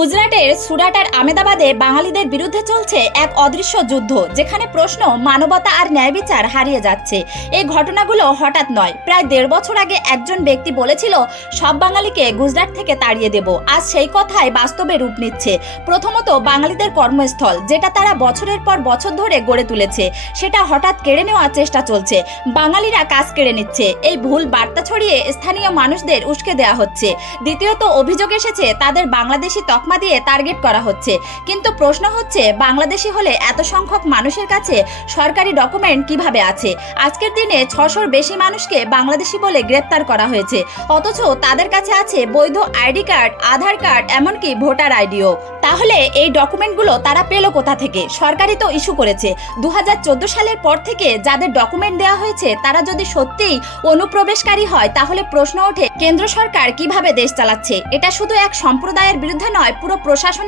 গুজরাটের সুরাট আর আহমেদাবাদে বাঙালিদের বিরুদ্ধে চলছে এক অদৃশ্য যুদ্ধ, যেখানে প্রশ্ন, মানবতা আর ন্যায় বিচার হারিয়ে যাচ্ছে। এই ঘটনাগুলো হঠাৎ নয়। প্রায় 1.5 বছর আগে একজন ব্যক্তি বলেছিল সব বাঙালিকে গুজরাট থেকে তাড়িয়ে দেব। আজ সেই কথাই বাস্তবে রূপ নিচ্ছে। প্রথমত, বাঙালিদের কর্মস্থল, যেটা তারা বছরের পর বছর ধরে গড়ে তুলেছে, সেটা হঠাৎ কেড়ে নেওয়ার চেষ্টা চলছে। বাঙালিরা কাজ কেড়ে নিচ্ছে। এই ভুল বার্তা ছড়িয়ে স্থানীয় মানুষদের উস্কে দেওয়া হচ্ছে। দ্বিতীয়ত, অভিযোগ এসেছে তাদের বাংলাদেশি তকমা দিয়ে টার্গেট করা হচ্ছে। কিন্তু প্রশ্ন হচ্ছে, বাংলাদেশি হলে এত সংখ্যক মানুষের কাছে সরকারি ডকুমেন্ট কিভাবে আছে? আজকের দিনে 600-র বেশি মানুষকে বাংলাদেশি বলে গ্রেপ্তার করা হয়েছে, অথচ তাদের কাছে আছে বৈধ আইডি কার্ড, আধার কার্ড, এমনকি ভোটার আইডিও। তাহলে এই ডকুমেন্টগুলো তারা পেল কোথা থেকে? সরকারই তো ইস্যু করেছে। 2014 সালের পর থেকে যাদের ডকুমেন্ট দেওয়া হয়েছে তারা যদি সত্যিই অনুপ্রবেশকারী হয়, তাহলে প্রশ্ন ওঠে কেন্দ্র সরকার কিভাবে দেশ চালাচ্ছে? এটা শুধু এক সম্প্রদায়ের বিরুদ্ধে নয়, পুরো প্রশাসনিক